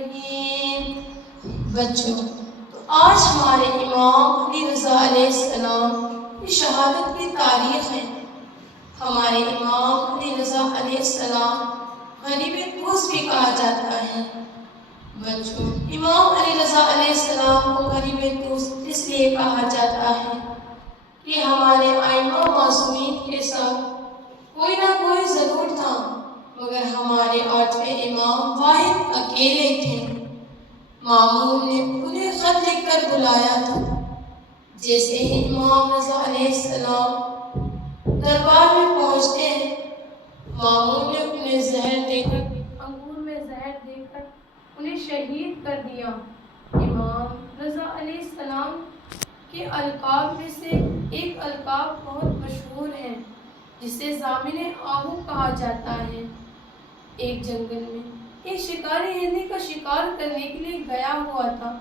الرحیم۔ بچوں، تو آج ہمارے امام علی رضا علیہ السلام کی شہادت کی تاریخ ہے۔ ہمارے امام علی رضا علیہ السلام غریب کوس بھی کہا جاتا ہے۔ بچوں، امام علی رضا علیہ السلام کو غریب کوس اس لیے کہا جاتا ہے کہ ہمارے ائمہ معصومین کے ساتھ کوئی نہ کوئی ضرور تھا، مگر ہمارے 8ویں امام واحد اکیلے تھے۔ مامون نے انہیں خط لکھ کر بلایا تھا۔ جیسے ہی امام رضا علیہ السلام دربار میں پہنچتے ہیں، مامون نے انہیں زہر دے کر انہیں شہید کر دیا۔ امام رضا علیہ السلام کے القاب میں سے ایک القاب بہت مشہور ہے، جسے ضامن آہو کہا جاتا ہے۔ ایک جنگل میں ایک شکاری ہرنی کا شکار کرنے کے لیے گیا ہوا تھا۔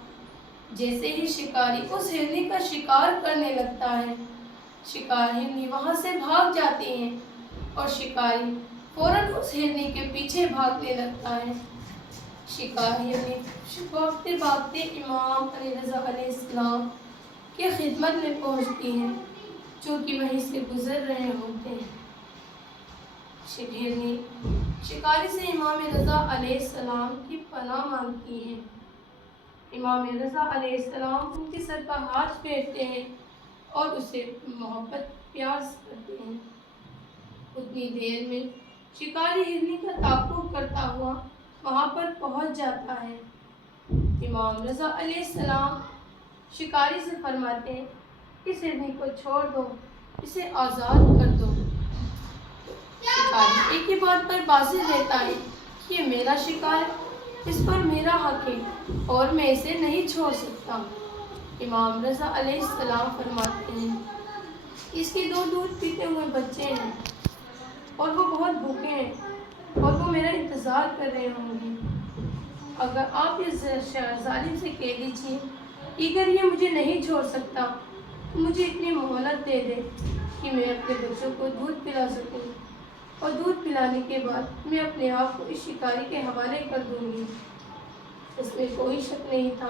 جیسے ہی شکاری اس ہرنی کا شکار کرنے لگتا ہے، شکار ہرنی وہاں سے بھاگ جاتی ہیں اور شکاری فوراً اس ہرنی کے پیچھے بھاگنے لگتا ہے۔ شکار ہرنی بھاگتے بھاگتے امام علی رضا علیہ السلام کی خدمت میں پہنچتی ہیں، چونکہ وہیں سے گزر رہے ہوتے ہیں۔ ہرنی شکاری سے امام رضا علیہ السلام کی پناہ مانگتی ہیں۔ امام رضا علیہ السلام ان کے سر پر ہاتھ پھیرتے ہیں اور اسے محبت پیار کرتے ہیں۔ اتنی دیر میں شکاری ہرنی کا تعاقب کرتا ہوا وہاں پر پہنچ جاتا ہے۔ امام رضا علیہ السلام شکاری سے فرماتے ہیں، اس ہرنی کو چھوڑ دو، اسے آزاد کر دو۔ شکاری ایک ہی بات پر بازی لیتا ہے کہ یہ میرا شکار ہے، اس پر میرا حق ہے اور میں اسے نہیں چھوڑ سکتا۔ امام رضا علیہ السلام فرماتے ہیں، اس کے 2 دودھ پیتے ہوئے بچے ہیں اور وہ بہت بھوکے ہیں اور وہ میرا انتظار کر رہے ہوں گے۔ اگر آپ اس ظالم سے کہہ دیجیے کہ اگر یہ مجھے نہیں چھوڑ سکتا تو مجھے اتنی مہلت دے دے کہ میں اپنے بچوں کو دودھ پلا سکوں، اور دودھ پلانے کے بعد میں اپنے آپ کو اس شکاری کے حوالے کر دوں گی۔ اس میں کوئی شک نہیں تھا،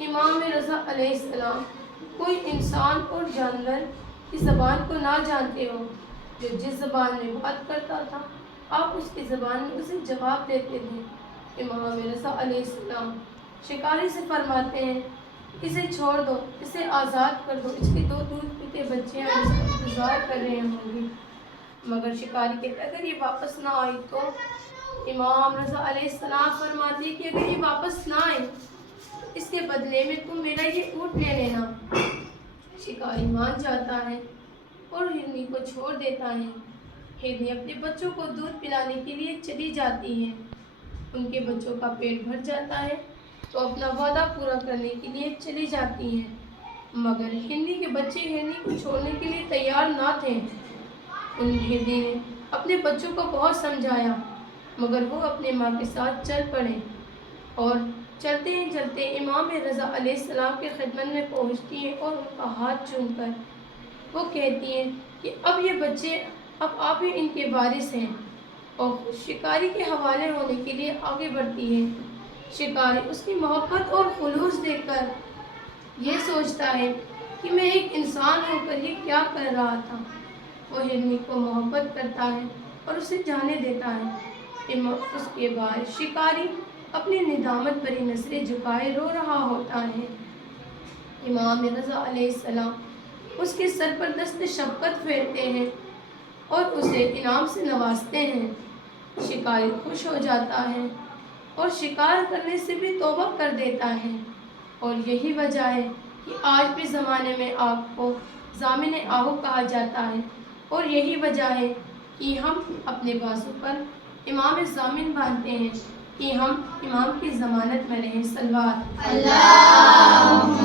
امام رضا علیہ السلام کوئی انسان اور جانور کی زبان کو نہ جانتے ہو۔ جو جس زبان میں بات کرتا تھا آپ اس کی زبان میں اسے جواب دیتے تھے۔ امام رضا علیہ السلام شکاری سے فرماتے ہیں، اسے چھوڑ دو، اسے آزاد کر دو، اس کے 2 دودھ پیتے بچے ہیں، اس کا انتظار کر رہے ہوں گے۔ مگر شکاری کہتا ہے اگر یہ واپس نہ آئی تو؟ امام رضا علیہ السلام فرماتے ہیں کہ اگر یہ واپس نہ آئی تو اس کے بدلے میں تم میرا یہ اونٹ لے لینا۔ شکاری مان جاتا ہے اور ہرنی کو چھوڑ دیتا ہے۔ ہرنی اپنے بچوں کو دودھ پلانے کے لیے چلی جاتی ہے۔ ان کے بچوں کا پیٹ بھر جاتا ہے تو اپنا وعدہ پورا کرنے کے لیے چلی جاتی ہیں، مگر ہرنی کے بچے ہرنی کو چھوڑنے کے لیے تیار نہ تھے۔ ان ہرنی نے اپنے بچوں کو بہت سمجھایا، مگر وہ اپنے ماں کے ساتھ چل پڑے اور چلتے ہی چلتے امام رضا علیہ السلام کے خدمت میں پہنچتی ہیں اور ان کا ہاتھ چوم کر وہ کہتی ہیں کہ اب یہ بچے اب آپ ہی ان کے وارث ہیں، اور شکاری کے حوالے ہونے کے لیے آگے بڑھتی ہے۔ شکاری اس کی محبت اور خلوص دیکھ کر یہ سوچتا ہے کہ میں ایک انسان ہو کر یہ کیا کر رہا تھا۔ وہ ہرنی کو محبت کرتا ہے اور اسے جانے دیتا ہے۔ اس کے بعد شکاری اپنی ندامت بھری نظریں جھکائے رو رہا ہوتا ہے۔ امام رضا علیہ السلام اس کے سر پر دست شفقت پھیرتے ہیں اور اسے انعام سے نوازتے ہیں۔ شکاری خوش ہو جاتا ہے اور شکار کرنے سے بھی توبہ کر دیتا ہے، اور یہی وجہ ہے کہ آج بھی زمانے میں آپ کو ضامن آہو کہا جاتا ہے، اور یہی وجہ ہے کہ ہم اپنے بازو پر امام ضامن باندھتے ہیں کہ ہم امام کی ضمانت میں رہیں۔ صلوات۔ اللہم